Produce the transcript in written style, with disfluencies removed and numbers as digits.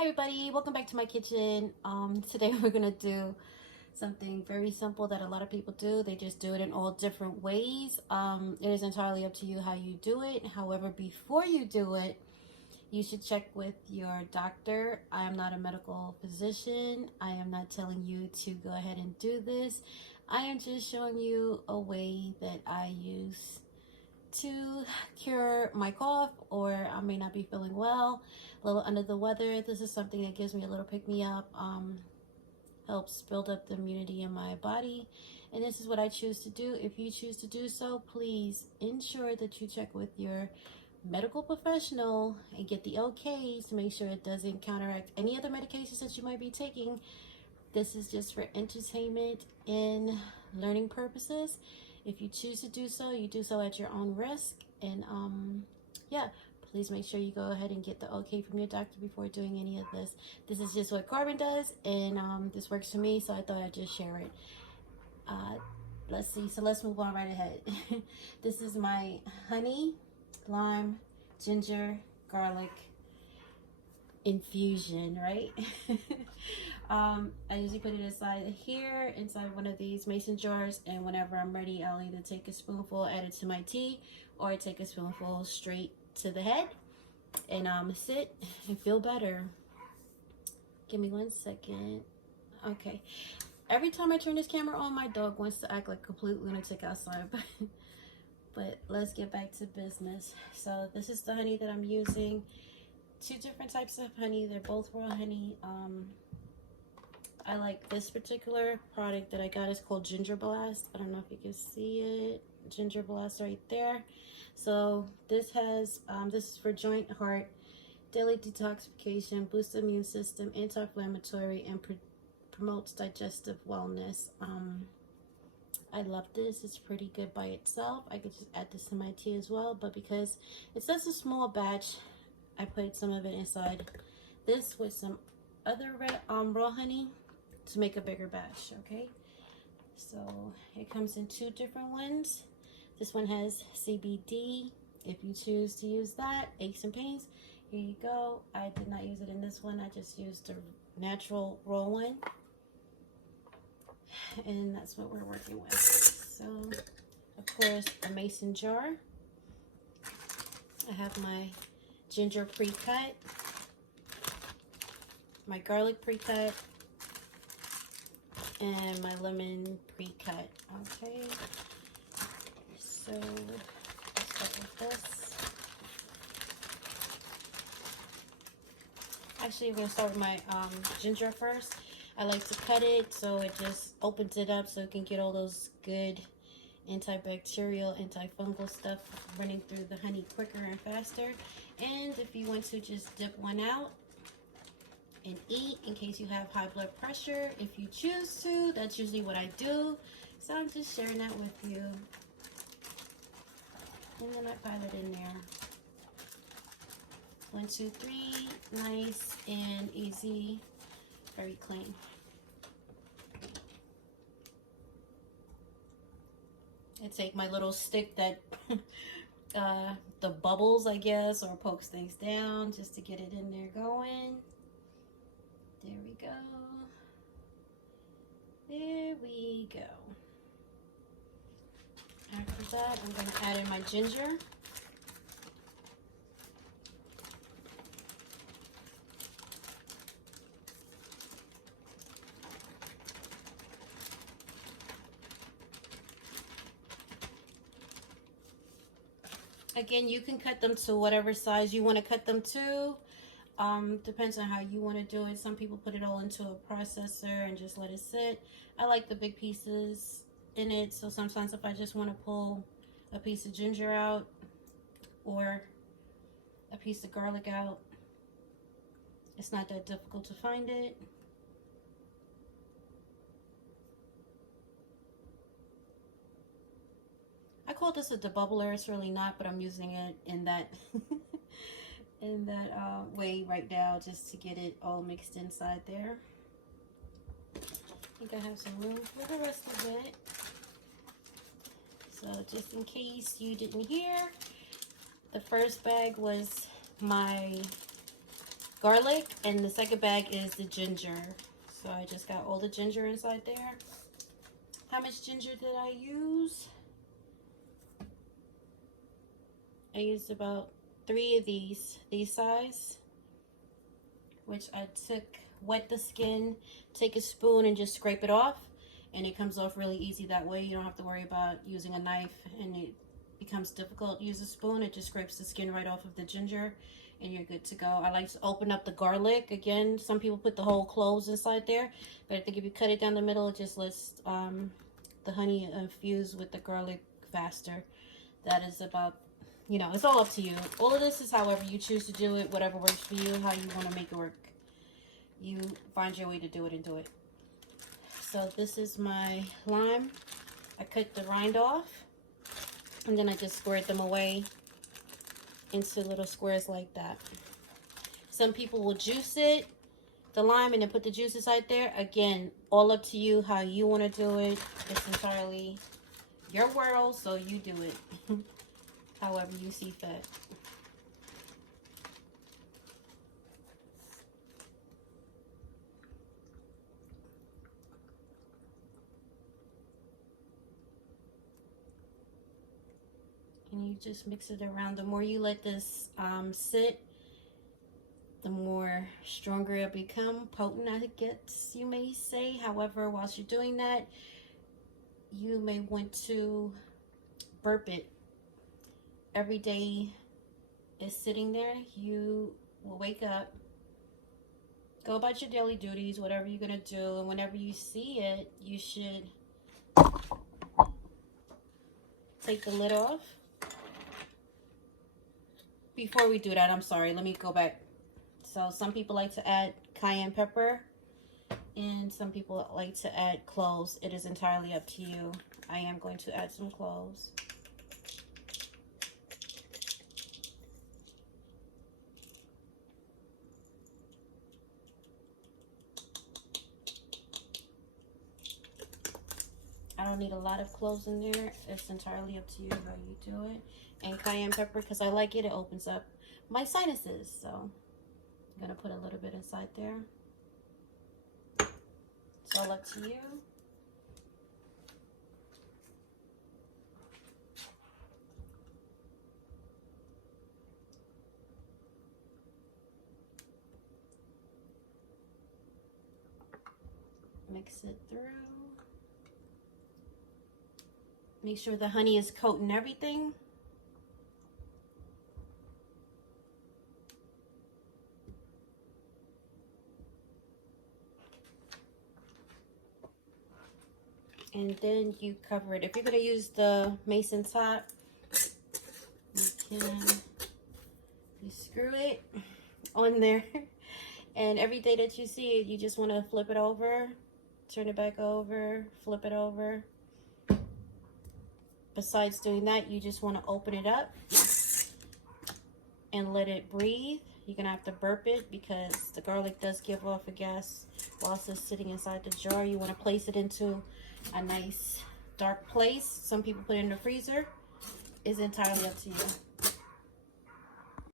Hi everybody, welcome back to my kitchen. Today we're gonna do something very simple that a lot of people do. They just do it in all different ways. It is entirely up to you how you do it. However, before you do it, you should check with your doctor. I am not a medical physician. I am not telling you to go ahead and do this. I am just showing you a way that I use to cure my cough, or I may not be feeling well, a little under the weather. This is something that gives me a little pick me up, helps build up the immunity in my body. And this is what I choose to do. If you choose to do so, please ensure that you check with your medical professional and get the OKs to make sure it doesn't counteract any other medications that you might be taking. This is just for entertainment and learning purposes. If you choose to do so, you do so at your own risk. And yeah, please make sure you go ahead and get the okay from your doctor before doing any of this. This is just what Corbin does, and this works for me, so I thought I'd just share it. Let's see, so let's move on right ahead. This is my honey, lime, ginger, garlic infusion, right? I usually put it aside here inside one of these mason jars, and whenever I'm ready, I'll either take a spoonful, add it to my tea, or take a spoonful straight to the head and sit and feel better. Give me 1 second. Okay, every time I turn this camera on, my dog wants to act like a complete lunatic outside. But let's get back to business. So this is the honey that I'm using. Two different types of honey. They're both raw honey. I like this particular product that I got. Is called Ginger Blast. I don't know if you can see it. Ginger Blast right there. So this has this is for joint, heart, daily detoxification, boosts the immune system, anti-inflammatory, and promotes digestive wellness. I love this. It's pretty good by itself. I could just add this to my tea as well, but because it's such a small batch, I put some of it inside this with some other red raw honey to make a bigger batch. Okay, so it comes in two different ones. This one has CBD. If you choose to use that, aches and pains, here you go. I did not use it in this one. I just used the natural raw one, and that's what we're working with. So of course, a mason jar. I have my ginger pre-cut, my garlic pre-cut, and my lemon pre-cut. Okay, so let's start with this. Actually, we're gonna start with my ginger first. I like to cut it so it just opens it up so it can get all those good antibacterial, antifungal stuff running through the honey quicker and faster. And if you want to just dip one out and eat in case you have high blood pressure, if you choose to, that's usually what I do. So I'm just sharing that with you. And then I pile it in there. 1, 2, 3, nice and easy, very clean. I take my little stick that the bubbles, I guess, or pokes things down just to get it in there going. There we go. There we go. After that, I'm going to add in my ginger. Again, you can cut them to whatever size you want to cut them to. Depends on how you want to do it. Some people put it all into a processor and just let it sit. I like the big pieces in it, so sometimes if I just want to pull a piece of ginger out or a piece of garlic out, it's not that difficult to find it. I call this a debubbler. It's really not, but I'm using it in that in that way right now just to get it all mixed inside there. I think I have some room for the rest of it. So just in case you didn't hear, the first bag was my garlic, and the second bag is the ginger. So I just got all the ginger inside there. How much ginger did I use? I used about 3 of these size, which I wet the skin, take a spoon and just scrape it off, and it comes off really easy that way. You don't have to worry about using a knife and it becomes difficult. Use a spoon, it just scrapes the skin right off of the ginger and you're good to go. I like to open up the garlic. Again, some people put the whole cloves inside there, but I think if you cut it down the middle, it just lets the honey infuse with the garlic faster. That is about, you know, it's all up to you. All of this is however you choose to do it, whatever works for you, how you want to make it work. You find your way to do it and do it. So this is my lime. I cut the rind off, and then I just squared them away into little squares like that. Some people will juice it, the lime, and then put the juice inside there. Again, all up to you how you want to do it. It's entirely your world, so you do it however you see fit. And you just mix it around. The more you let this sit, the more stronger it become, potent it gets, you may say. However, whilst you're doing that, you may want to burp it. Every day it's sitting there, you will wake up, go about your daily duties, whatever you're gonna do, and whenever you see it, you should take the lid off. Before we do that, I'm sorry, let me go back. So some people like to add cayenne pepper, and some people like to add cloves. It is entirely up to you. I am going to add some cloves. I don't need a lot of cloves in there. It's entirely up to you how you do it. And cayenne pepper, because I like it, it opens up my sinuses. So I'm going to put a little bit inside there. It's all up to you. Mix it through. Make sure the honey is coating everything. And then you cover it. If you're going to use the mason top, you screw it on there. And every day that you see it, you just want to flip it over, turn it back over, flip it over. Besides doing that, you just want to open it up and let it breathe. You're going to have to burp it because the garlic does give off a gas whilst it's sitting inside the jar. You want to place it into a nice dark place. Some people put it in the freezer. It's entirely up to you.